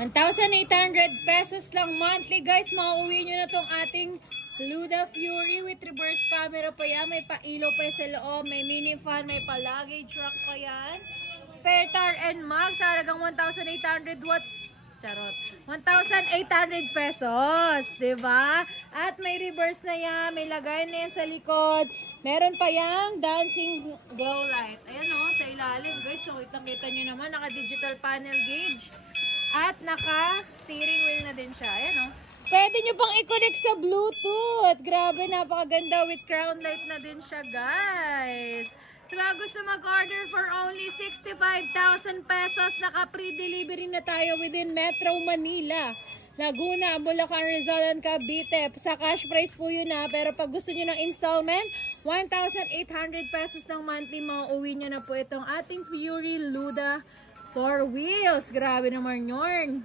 1,800 pesos lang monthly, guys. Mauuwi nyo na tong ating Luda Fury with reverse camera pa yan. May pa-ilaw pa sa loob. May mini fan. May pa-luggage truck pa yan. Spare tire and mag sa halagang 1,800 watts. Charot. 1,800 pesos. Diba? At may reverse na yan. May lagay na yan sa likod. Meron pa yung dancing glow light. Ayan o, sa ilalim, guys. So, kitang-kita nyo naman. Naka-digital panel gauge. At naka-steering wheel na din siya. Ayan o. Pwede nyo pang i-connect sa Bluetooth. Grabe, napakaganda with crown light na din siya, guys. So, mga gusto mag-order for only 65,000 pesos, naka-pre-delivery na tayo within Metro Manila, Laguna, Bulacan, Rizal, and Cavite. Sa cash price po yun na. Pero pag gusto nyo ng installment, 1,800 pesos ng monthly, mauuwi nyo na po itong ating Fury Luda 4 wheels. Grabe naman yun.